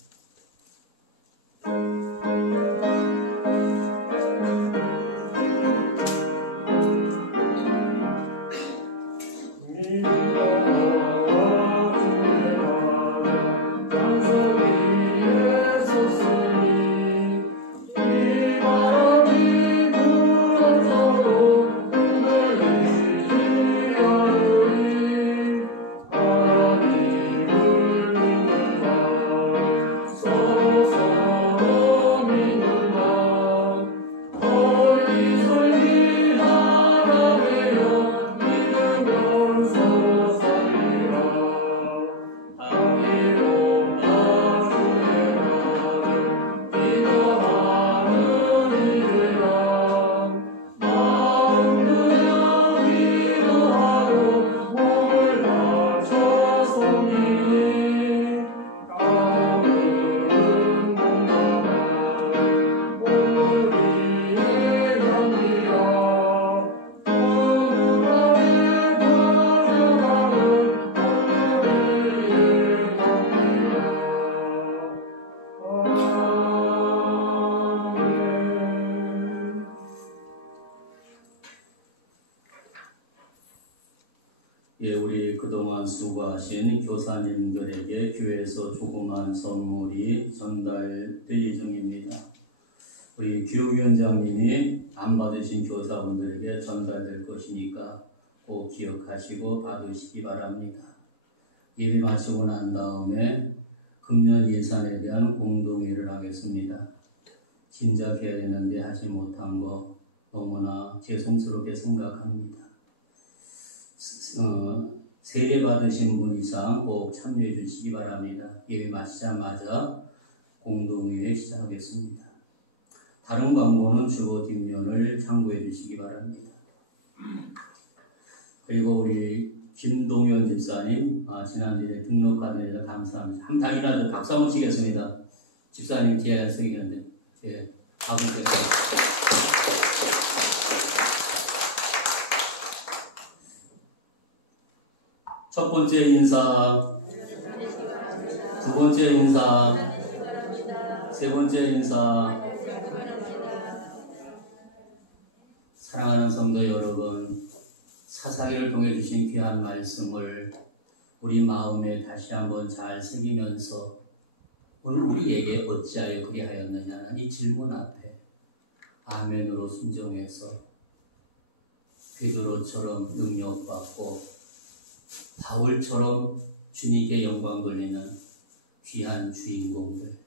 우리 그동안 수고하신 교사님들에게 교회에서 조그만 선물이 전달될 예정입니다. 우리 교육위원장님이 안 받으신 교사분들에게 전달될 것이니까 꼭 기억하시고 받으시기 바랍니다. 예배 마치고 난 다음에 금년 예산에 대한 공동회의를 하겠습니다. 진작해야 되는데 하지 못한 거 너무나 죄송스럽게 생각합니다. 세례 받으신 분 이상 꼭 참여해 주시기 바랍니다. 예배 마치자마자 공동회의 시작하겠습니다. 다른 광고는 주보 뒷면을 참고해 주시기 바랍니다. 그리고 우리 김동현 집사님 지난주에 등록하느라 감사합니다. 한 달이라도 박수 한번 치겠습니다. 집사님 뒤에 서 있는데 박수 첫 번째 인사, 두 번째 인사, 세 번째 인사. 사랑하는 성도 여러분, 사사기를 통해 주신 귀한 말씀을 우리 마음에 다시 한번 잘 새기면서 오늘 우리에게 어찌하여 그리하였느냐는 이 질문 앞에 아멘으로 순종해서 베드로처럼 능력받고 바울처럼 주님께 영광 돌리는 귀한 주인공들,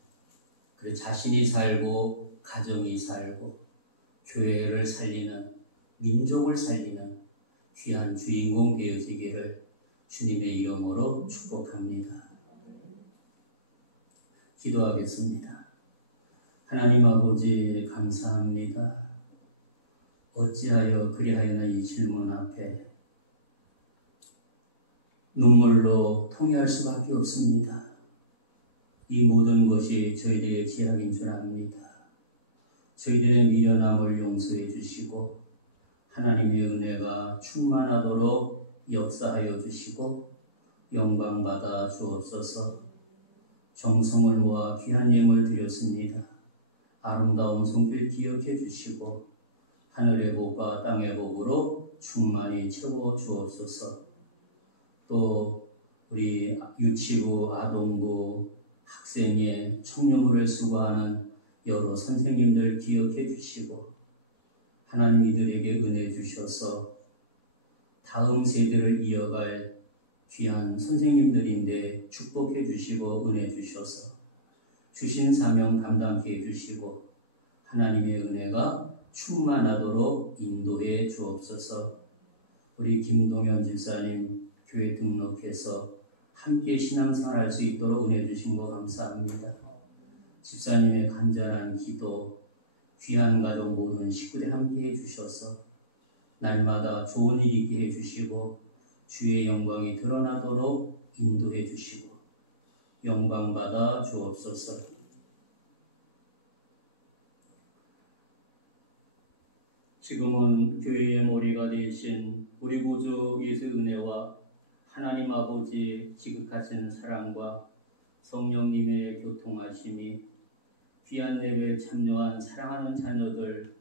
그리고 자신이 살고 가정이 살고 교회를 살리는 민족을 살리는 귀한 주인공 되어지기를 주님의 이름으로 축복합니다. 기도하겠습니다. 하나님 아버지 감사합니다. 어찌하여 그리하여나 이 질문 앞에 눈물로 통회할 수밖에 없습니다. 이 모든 것이 저희들의 죄악인 줄 압니다. 저희들의 미련함을 용서해 주시고 하나님의 은혜가 충만하도록 역사하여 주시고 영광받아 주옵소서. 정성을 모아 귀한 예물 드렸습니다. 아름다운 손길 기억해 주시고 하늘의 복과 땅의 복으로 충만히 채워 주옵소서. 또 우리 유치부, 아동부, 학생회, 청년부를 수고하는 여러 선생님들 기억해 주시고 하나님 이들에게 은혜 주셔서 다음 세대를 이어갈 귀한 선생님들인데 축복해 주시고 은혜 주셔서 주신 사명 감당케 해주시고 하나님의 은혜가 충만하도록 인도해 주옵소서. 우리 김동현 집사님 교회 등록해서 함께 신앙생활할 수 있도록 은혜 주신 거 감사합니다. 집사님의 간절한 기도, 귀한 가족 모든 식구들 함께 해주셔서 날마다 좋은 일 있게 해주시고 주의 영광이 드러나도록 인도해 주시고 영광받아 주옵소서. 지금은 교회의 머리가 되신 우리 구주 예수의 은혜와 하나님 아버지의 지극하신 사랑과 성령님의 교통하심이 귀한 예배에 참여한 사랑하는 자녀들,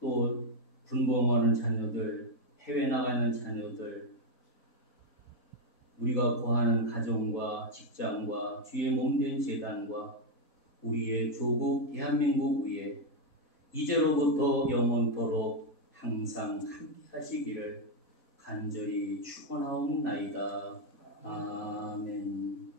또 분봉하는 자녀들, 해외 나가는 자녀들, 우리가 구하는 가정과 직장과 주의 몸된 재단과 우리의 조국 대한민국 위에 이제로부터 영원토록 항상 함께 하시기를 간절히 축원하옵나이다. 아멘.